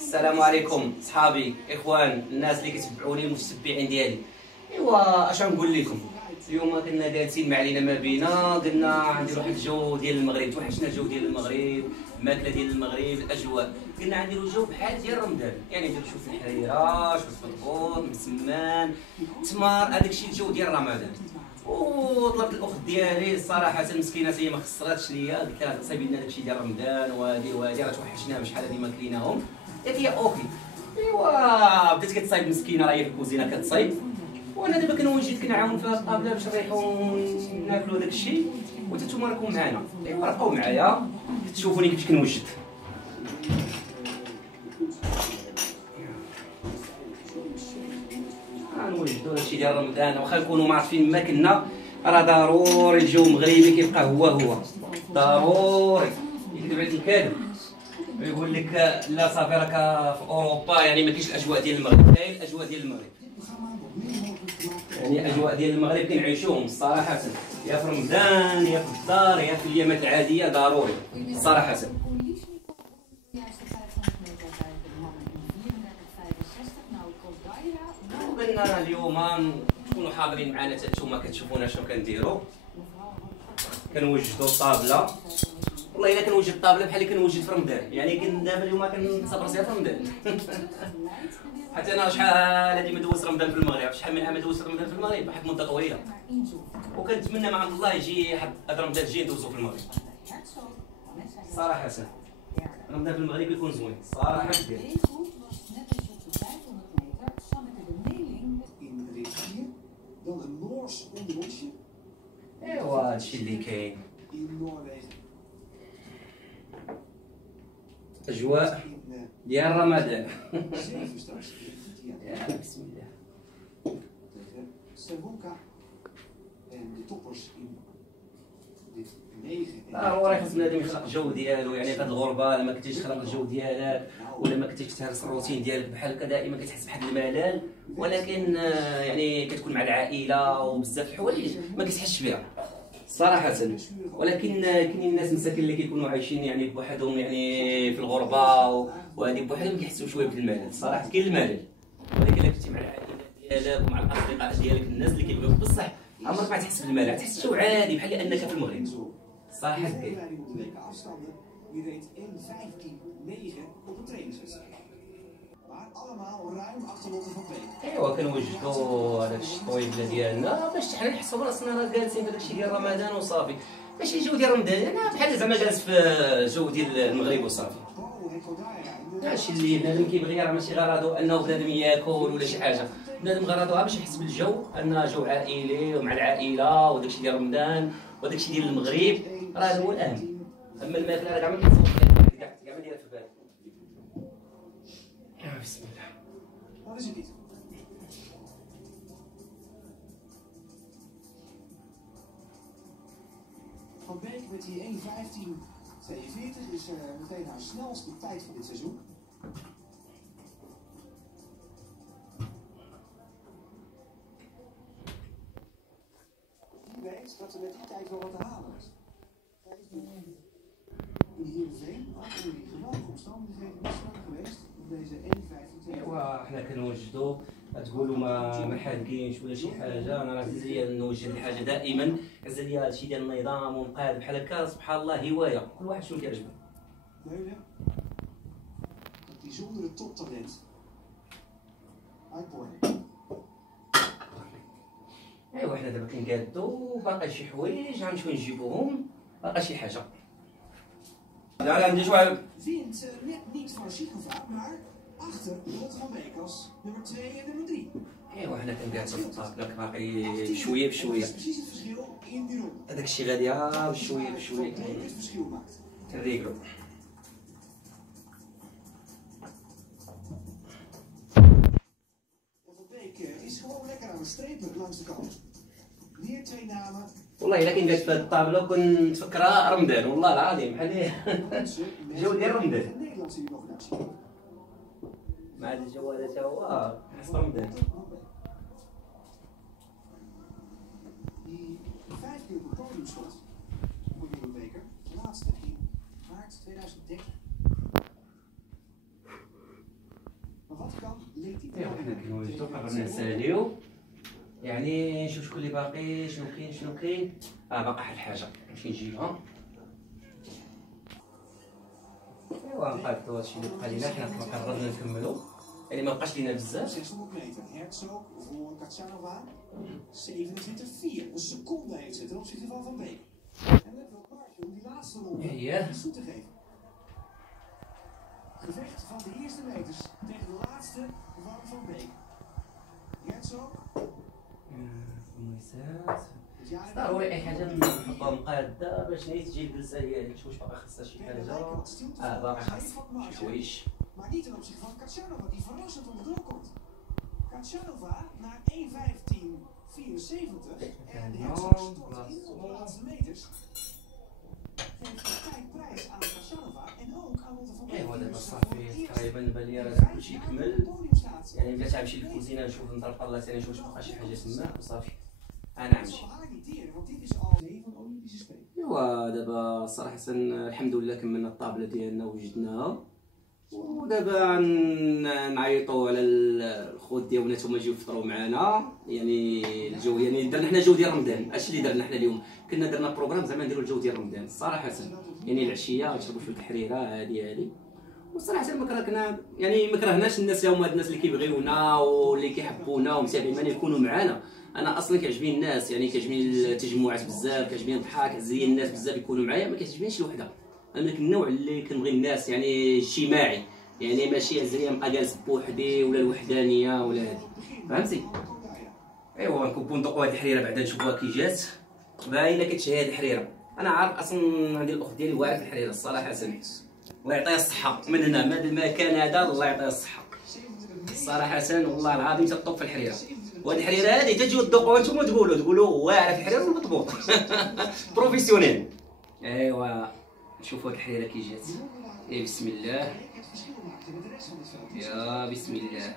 السلام عليكم صحابي اخوان الناس اللي كتبعوني المتتبعين ديالي. ايوا اش غنقول لكم، اليوم كنا جالسين ما علينا ما بينا، قلنا نديروا واحد الجو ديال المغرب، توحشنا الجو ديال المغرب، الماكله ديال المغرب، الاجواء، قلنا نديروا جو بحال ديال رمضان، يعني نديروا شوف الحريره، شوف الفطبوط، مسمان، تمار، هذاك الشيء الجو ديال رمضان. وطلبت الاخت ديالي الصراحه المسكينه هي ما خسراتش ليا، قلت لها صايبي لنا داكشي ديال رمضان وهادي راه توحشناها شحال هادي ما كليناهم، قالت لي اوكي. ايوا بدات كتصايب مسكينه، راهي في الكوزينه كتصايب، وانا دابا كنوجد كنعاون في الطابله باش نريحو ناكلو داك الشيء، وانتم نتوما راكم معانا. ايوا بقاو معايا تشوفوني كيفاش كنوجد. غنوجدو داكشي ديال رمضان، واخا نكونوا ما عارفين ما كنا، راه ضروري الجو المغربي كيبقى هو ضروري. يكذب عليك الكاذب يقول لك لا صافي راك في اوروبا، يعني ما كاينش الاجواء ديال المغرب، كاين الاجواء ديال المغرب، يعني الاجواء ديال المغرب كنعيشوهم الصراحه، يا في رمضان يا في الدار يا في الايامات العاديه، ضروري صراحه. قلنا اليوم تكونوا حاضرين معنا حتى نتوما كتشوفونا شنو كنديروا، كنوجدوا الطابله. والله الا كنوجد الطابله بحال اللي كنوجد في رمضان، يعني دابا اليوم كنصاب راسي في رمضان. حتى انا شحال هادي ما دوزت رمضان في المغرب، شحال من عام دوزت رمضان في المغرب، واحد المده طويله، وكنتمنى مع الله يجي هاد رمضان الجاي ندوزو في المغرب صراحه. رمضان في المغرب يكون زوين صراحه كبير. ايوا هادشي اللي كاين، اجواء ديال رمضان. يا بسم الله. ضروري خاص بنادم يخلق الجو ديالو، يعني في هاد الغربه لما كنتيش تخلق الجو ديالك، ولا ما كنتيش تهرس الروتين ديالك بحال هكا دائما كتحس بواحد الملل، ولكن يعني كتكون مع العائله وبزاف الحوايج ما كتحسش بها صراحه. ولكن كاينين الناس مساكن اللي كيكونوا عايشين يعني بوحدهم، يعني في الغربه وهذه بوحدهم كيحسوا شويه بالملل صراحه، كاين الملل. ولكن الا كنتي مع العائله ديالك ومع الاصدقاء ديالك، الناس اللي كيبغيوك بصح، عمرك ما تحس بالملل، تحس جو عادي بحال انك في المغرب صراحه. ايوا كنوجدوا هذاك الطويبله ديالنا باش حنا نحسوا براسنا راه جالسين في داك الشيء ديال رمضان وصافي، ماشي جو ديال رمضان، انا بحال زعما جالس في جو ديال المغرب وصافي. هادشي اللي بنادم كيبغي، راه ماشي غرضو انه بنادم ياكل ولا شي حاجه، بنادم غرضو باش يحس بالجو، ان جو عائلي ومع العائله وداك الشيء ديال رمضان وداك الشيء ديال المغرب، راه هذا هو الاهم. اما الماكله راه كاع ما كيتصور كاع ما دايره في بالك. بسم الله. Van Beek met die 1:15:42 is meteen haar snelste tijd van dit seizoen. Die weet dat er met die tijd wel wat te halen is. In Heerenveen hadden die geweldige omstandigheden niet sterk geweest om deze 1:15:42. ايوا حنا كنوجدوا، تقولوا ما حادقينش ولا شي حاجه، انا راه عزيز عليا نوجد الحاجه دائما، عزيز عليا هادشي ديال النظام ونقاد بحال هكا، سبحان الله هوايه، كل واحد شنو كيعجبو. Meulen, dat bijzondere toptalent uit Borne. ايوا حنا دابا كنقادو، باقي شي حوايج غنمشيو نجيبوهم، باقي شي حاجه. لا عندي شويه. Wint net niet van Sigova, maar achter Lotte van Beek als nummer 2 en nummer 3. ايوا حنا كنقادو في الطابله باقي شويه بشويه، Dat is precies het verschil in die ronde. هذاك الشيء غادي بشويه بشويه Het verschil maakt. كنريقلو. Van Beek is gewoon lekker aan het strepen langs de kant. Weer 2 namen. والله الا كنت في هاد الطابله كنتفكرها رمضان، والله العظيم بحال جو ديال رمضان. Nederland zie je nog in actie. مع هاد الجو هذا تا هو حسب رمضان. Die 5 keer op het podium stond voor Jeroen Beker, laatste in maart 2013. wat kan, leek die ايوا حنا كنوجدو قررنا نساليو يعني نشوف شكون اللي باقي شنو كاين باقي واحد الحاجه نمشي نجيبها. ايوا نقادو هادشي اللي بقى لينا حنا كما قررنا نكملو يعني ما بقاش لينا بزاف. 600 meter. Herzog voor Katjanova. 27-4. Een seconde heeft ze ten opzichte van Van Beek. En let wel een paardje om die laatste ronde iets toe te geven. Gevecht van de eerste meters tegen de laatste van Van Beek. Herzog. ضروري اي حاجه نحطوها مقاده باش تجي الجلسه هي هذيك. واش باقي خاصها شي حاجه؟ باقي خاصها شي حوايج. Maar niet ten opzichte van Katjanova, die verrassend onderdoor komt. Katjanova naar 1:15:74 en Herzog stort in op de laatste meters. Geeft de tijdprijs aan Katjanova en ook aan Lotte van Beek. ايوا دابا صافي تقريبا بان لي راه كلشي كمل يعني بغيت نمشي للكوزينه نشوف نضرب الله ثاني نشوف واش بقى شي حاجه تما وصافي انا نمشي. ايوا دابا صراحه الحمد لله كملنا الطابله ديالنا وجدناها ودابا نعيطوا على الخوت ديالنا نتوما يجيو يفطروا معنا يعني الجو يعني درنا حنا جو ديال رمضان. اش اللي درنا حنا اليوم كنا درنا بروغرام زعما نديروا الجو ديال رمضان صراحه يعني العشيه نشربوا شويه الحريره هذه وصراحه ما كرهنا يعني ما كرهناش الناس هما الناس اللي كيبغيونا واللي كيحبونا ومتابعين معنا يكونوا معنا. انا اصلا كيعجبني الناس يعني كيعجبني التجمعات بزاف كيعجبني نضحك زي الناس بزاف يكونوا معايا ما كيعجبنيش الوحده. انا من النوع اللي كنبغي الناس يعني اجتماعي يعني ماشي عزريه نبقى جالس بوحدي ولا الوحدانيه ولا هادي فهمتي. ايوا نكبو ندوقو هاد الحريره بعدا نشوفوها كي جات باينه كتشهي هاد الحريره. انا عارف اصلا عندي الاخت ديالي واعره الحريره الصراحه الله يعطيها الصحه من هنا من هذا المكان هذا الله يعطيها الصحه صراحه والله العظيم تطوب في الحريره. وهاد الحريره هادي تجيو تذوقوها نتوما تقولوا واعره في الحريره والمطبوط بروفيسيونيل. ايوا نشوفوا هاد الحريره كي جات. بسم الله يا بسم الله.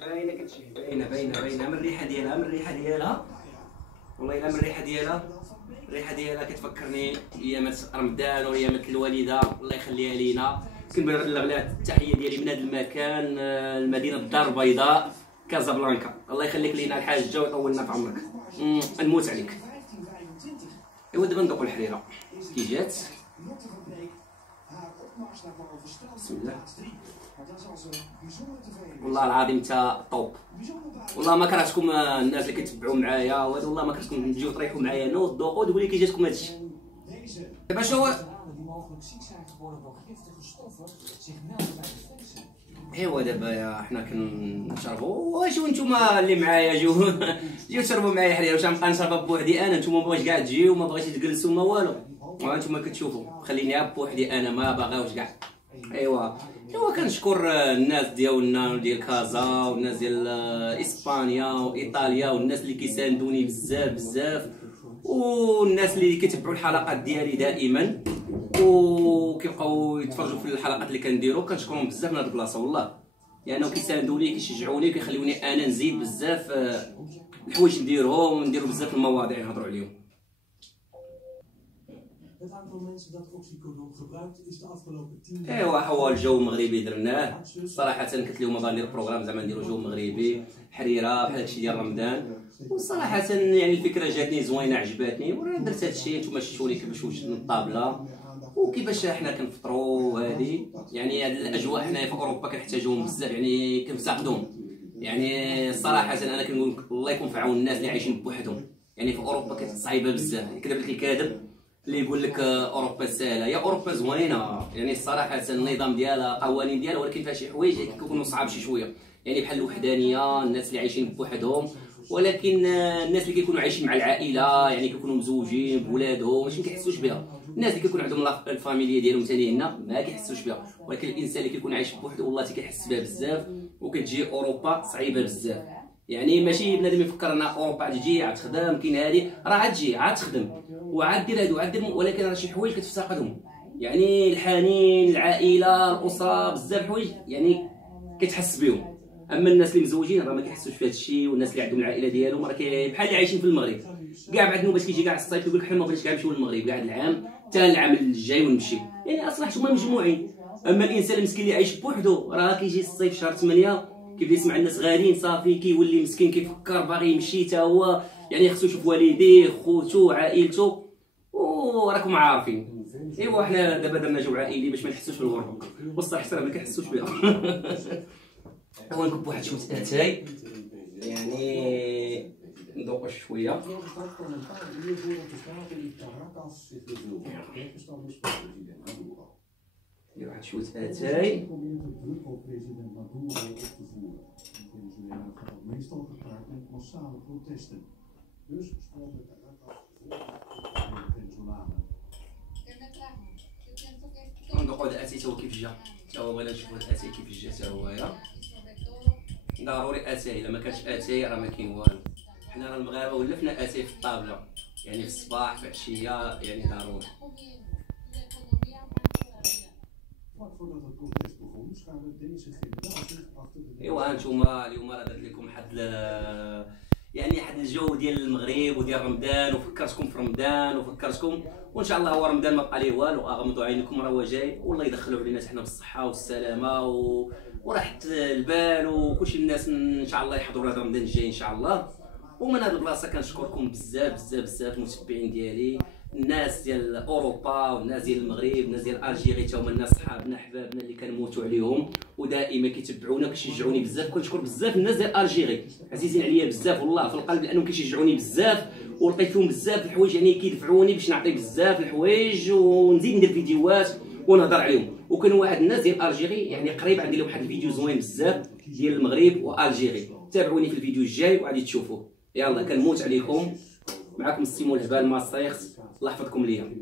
باينه كتشهي باينه من الريحه ديالها والله الا من الريحه ديالها كتفكرني ايامات رمضان وايامات الوالده الله يخليها لينا. كنبغي نبلغ لها التحيه ديالي من هذا المكان المدينه الدار البيضاء كازابلانكا. الله يخليك لينا الحاجه ويطولنا في عمرك نموت عليك. ايوا دابا ندوقوا الحريره كي جات. بسم الله والله العظيم انت طوب والله ما كرهتكم الناس اللي كتبعوا معايا وهذا والله ما كرهتكم تجيو تريحوا معايا نوض وتذوقوا وتقول لي كي جاتكم هادشي. دابا شنو ايوا دابا حنا كنشربوا واش نتوما اللي معايا جيو تشربوا معايا حريره. واش غنبقى نشربها بوحدي انا نتوما مابغيتش كاع تجيو ما بغيتش تجلسوا ما والو وانتوما كتشوفوا خلينيها بوحدي انا ما باغاوش كاع. ايوا كنشكر الناس ديالنا ديال كازا والناس ديال اسبانيا وايطاليا والناس اللي كيساندوني بزاف والناس اللي كيتبعوا الحلقات ديالي دائما وكيبقاو يتفرجوا في الحلقات اللي كنديروا. كنشكرهم بزاف من هاد البلاصه والله لانه كيساندوني كيشجعوني كيخلوني انا نزيد بزاف الحوايج نديرهم ونديروا بزاف المواضيع نهضروا عليهم. ايوا هو الجو المغربي درناه صراحه قلت لهم باغي ندير بروغرام زعما نديرو جو مغربي حريره بحال هادشي ديال رمضان وصراحه يعني الفكره جاتني زوينه عجباتني ودرت هادشي. نتوما شفتوني كيفاش وجدنا الطابله وكيفاش حنا كنفطروا وهادي يعني هاد الاجواء حنايا في اوروبا كنحتاجوهم بزاف يعني كنفتقدوهم يعني الصراحه. انا كنقول الله يكون في عون الناس اللي عايشين بوحدهم يعني في اوروبا كتصعيبه بزاف. كذب لك الكاذب اللي يقول لك اوروبا سهله يا اوروبا زوينه يعني الصراحه النظام ديالها قوانين ديالها ولكن فيها شي حوايج كيكونوا صعاب شي شويه يعني بحال الوحدانيه الناس اللي عايشين بوحدهم. ولكن الناس اللي كيكونوا عايشين مع العائله يعني كيكونوا مزوجين بولادهم ماشي كيحسوش بها. الناس اللي كيكون عندهم الفاميليا ديالهم ثاني هنا ما كيحسوش بها. ولكن الانسان اللي كيكون عايش بوحده والله كيحس بها بزاف وكتجي اوروبا صعيبه بزاف يعني ماشي بنادم يفكر ان اوروبا عاد تجي عاد تخدم كاين هادي راه عاد تجي عاد تخدم وعاد دير هادو عاد دير ولكن راه شي حوايج كتفتقدهم يعني الحنين العائله الاسره بزاف حوايج يعني كتحس بهم. اما الناس اللي مزوجين راه ما كيحسوش في هذا الشيء والناس اللي عندهم العائله ديالهم راه بحال اللي عايشين في المغرب كاع بعد نوبات كيجي كاع الصيف يقول لك حنا ما بغيناش كاع نمشيو للمغرب كاع العام حتى العام الجاي ونمشي، يعني اصبحت هما مجموعين. اما الانسان المسكين اللي عايش بوحدو راه كيجي الصيف شهر 8 كيبدا يسمع الناس غاديين صافي كيولي مسكين كيفكر باغي يمشي حتى هو، يعني خصو يشوف والديه خوتو عائلته وراكم عارفين. ايوا حنا دابا درنا جو عائلي باش ما نحسوش بالغربه، والصح حتى ما كنحسوش بها. هو نكب واحد شويه اتاي يعني نذوقوا شويه. ندير واحد شويه اتاي. ندوقوا هذا الاتاي تا هو كيف جا، تا هو بغينا نشوفوا هذا الاتاي كيف جا تا هو. يا ضروري اتاي، الا ما كانش اتاي راه ما كاين والو. حنا راه المغاربه ولفنا اتاي في الطابله، يعني في الصباح في العشيه يعني ضروري. ايوا هانتوما اليوم راه درت لكم يعني واحد الجو ديال المغرب وديال رمضان، وفكرتكم في رمضان وفكرتكم، وان شاء الله هو رمضان ما بقى ليه والو، اغمضوا عينكم راه هو جاي، والله يدخلوا علينا حنا بالصحه والسلامه وراحه البال وكلشي. الناس ان شاء الله يحضروا هذا رمضان الجاي ان شاء الله. ومن هذه البلاصه كنشكركم بزاف بزاف بزاف المتبعين ديالي، الناس ديال اوروبا والناس ديال المغرب الناس ديال الجيري تا هما الناس صحابنا احبابنا اللي كنموتوا عليهم ودائما كيتبعونا وكيشجعوني بزاف. كنشكر بزاف الناس ديال الجيري عزيزين عليا بزاف والله في القلب، لانهم كيشجعوني بزاف ولقيت فيهم بزاف الحوايج، يعني كيدفعوني باش نعطي بزاف الحوايج ونزيد ندير فيديوهات ونهضر عليهم. وكان واحد الناس ديال الجيري يعني قريب غندير لهم واحد الفيديو زوين بزاف ديال المغرب والجيري، تابعوني في الفيديو الجاي وغادي تشوفوه. يلا كنموت عليكم، معكم السيمون الهبال ماستيخ، الله يحفظكم ليا.